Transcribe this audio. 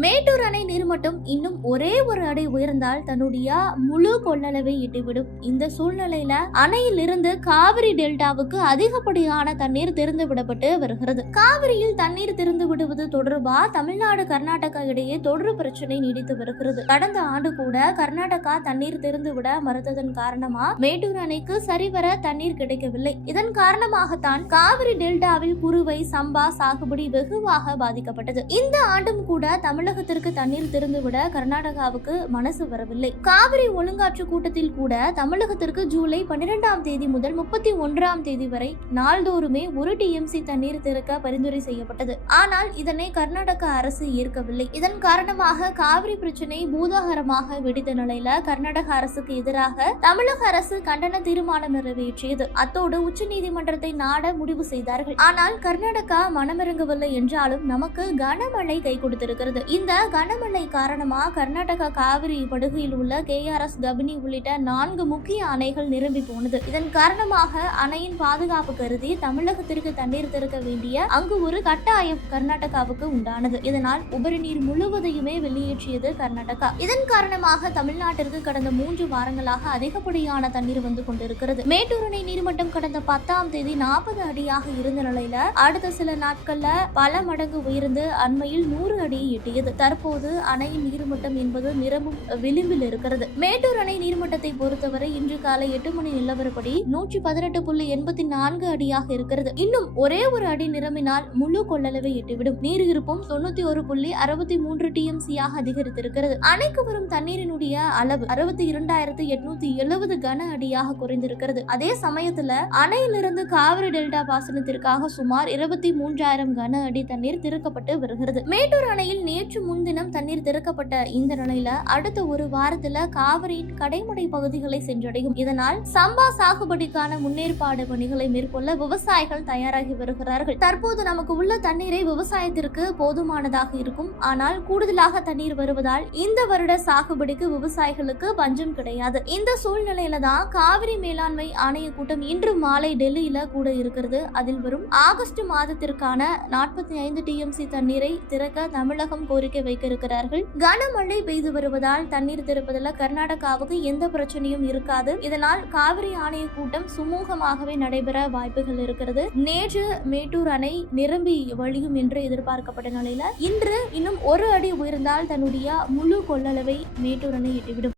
மேட்டூர் இன்னும் ஒரே ஒரு அடி உயர்ந்தால் தன்னுடைய முழு கொள்ளளவை எட்டிவிடும் இந்த சூழ்நிலையில அணையிலிருந்து காவிரி டெல்டாவுக்கு அதிகப்படியான தண்ணீர் திறந்து விடப்பட்டு வருகிறது. காவிரியில் தண்ணீர் திறந்து விடுவது தொடர்பா தமிழ்நாடு கர்நாடகா இடையே தொடர் பிரச்சனை நீடித்து வருகிறது. கடந்த ஆண்டு கூட கர்நாடகா தண்ணீர் திறந்து விட மறுத்ததன் காரணமா மேட்டூர் அணைக்கு சரிவர தண்ணீர் கிடைக்கவில்லை. இதன் காரணமாகத்தான் காவிரி டெல்டாவில் குறுவை சம்பா சாகுபடி வெகுவாக பாதிக்கப்பட்டது. இந்த ஆண்டும் கூட தமிழகத்திற்கு தண்ணீர் திறந்து திறந்துவிட கர்நாடகாவுக்கு மனசு வரவில்லை. காவிரி ஒழுங்காற்று கூட்டத்தில் கூட தமிழகத்திற்கு ஜூலை பன்னிரெண்டாம் தேதி முதல் முப்பத்தி ஒன்றாம் தேதி வரை நாள்தோறுமே ஒரு டிஎம்சி தண்ணீர் திறக்க பரிந்துரை செய்யப்பட்டது. ஆனால் இதனை கர்நாடக அரசு ஏற்கவில்லை. இதன் காரணமாக காவிரி பிரச்சனை பூதாகரமாக வெடித்த நிலையில கர்நாடக அரசுக்கு எதிராக தமிழக அரசு கண்டன தீர்மானம் நிறைவேற்றியது. அத்தோடு உச்சநீதிமன்றத்தை நாட முடிவு செய்தார்கள். ஆனால் கர்நாடகா மனமிறங்கவில்லை என்றாலும் நமக்கு கனமழை கை கொடுத்திருக்கிறது. இந்த கனமழை காரணமாக கர்நாடகா காவிரி படுகையில் உள்ள கேஆர்எஸ் கபினி உள்ளிட்ட நான்கு முக்கிய அணைகள் நிரம்பி போனது. இதன் காரணமாக அணையின் பாதுகாப்பு கருதி தமிழகத்திற்கு தண்ணீர் திறக்க வேண்டிய அங்கு ஒரு கட்டாயம் கர்நாடகாவுக்கு உண்டானது. இதனால் உபரி நீர் முழுவதையுமே வெளியேற்றியது கர்நாடகா. இதன் காரணமாக தமிழ்நாட்டிற்கு கடந்த மூன்று வாரங்களாக அதிகப்படியான தண்ணீர் வந்து கொண்டிருக்கிறது. மேட்டூர் அணை நீர்மட்டம் கடந்த பத்தாம் தேதி நாற்பது அடியாக இருந்த நிலையில அடுத்த சில நாட்கள்ல பல மடங்கு உயர்ந்து அண்மையில் நூறு அடியை எட்டியது. தற்போது அணையின் நீர்மட்டம் என்பது நிரம்பும் விளிம்பில் இருக்கிறது. மேட்டூர் அணை நீர்மட்டத்தை பொறுத்தவரை இன்று காலை எட்டு மணி நிலவரப்படி நூற்றி பதினெட்டு புள்ளி எண்பத்தி நான்கு அடியாக இருக்கிறது. இன்னும் ஒரே ஒரு அடி நிரம்பினால் முழு கொள்ளளவை எட்டிவிடும். நீர் இருப்பும் தொண்ணூத்தி ஒரு புள்ளி அறுபத்தி மூன்று டிஎம்சியாக அதிகரித்திருக்கிறது. அணைக்கு வரும் தண்ணீரினுடைய அளவு அறுபத்தி இரண்டாயிரத்து எட்நூத்தி எழுபது கன அடியாக குறைந்திருக்கிறது. அதே சமயத்துல அணையிலிருந்து காவிரி டெல்டா பாசனத்திற்காக சுமார் இருபத்தி மூன்றாயிரம் கன அடி தண்ணீர் திறக்கப்பட்டு வருகிறது. மேட்டூர் அணையில் நேற்று முன்தினம் தண்ணீர் திறக்கப்பட்ட இந்த நிலையில அடுத்த ஒரு வாரத்துல காவிரியின் கடைமடை பகுதிகளை சென்றடையும். இதனால் சம்பா சாகுபடிக்கான முன்னேற்பாடு பணிகளை மேற்கொள்ள விவசாயிகள் தயாராகி வருகிறார்கள். தற்போது நமக்கு உள்ள தண்ணீரை விவசாயத்திற்கு போதுமானதாக இருக்கும். ஆனால் கூடுதலாக தண்ணீர் வருவதால் இந்த வருட சாகுபடிக்கு விவசாயிகளுக்கு பஞ்சம் கிடையாது. இந்த சூழ்நிலையில தான் காவிரி மேலாண்மை ஆணைய கூட்டம் இன்று மாலை டெல்லியில கூட இருக்கிறது. அதில் வரும் ஆகஸ்ட் மாதத்திற்கான நாற்பத்தி ஐந்து டிஎம்சி தண்ணீரை திறக்க தமிழகம் கோரிக்கை வைக்க இருக்கிறார்கள். கனமழை பெய்து வருவதால் தண்ணீர் திறப்பதில் கர்நாடகாவுக்கு எந்த பிரச்சனையும் இருக்காது. இதனால் காவிரி ஆணைய கூட்டம் சுமூகமாகவே நடைபெற வாய்ப்புகள் இருக்கிறது. நேற்று மேட்டூர் அணை நிரம்பி வழியும் என்று எதிர்பார்க்கப்பட்ட நிலையில இன்று இன்னும் ஒரு அடி உயர்ந்தால் தன்னுடைய முழு கொள்ளளவை மேட்டூர் அணை எட்டிவிடும்.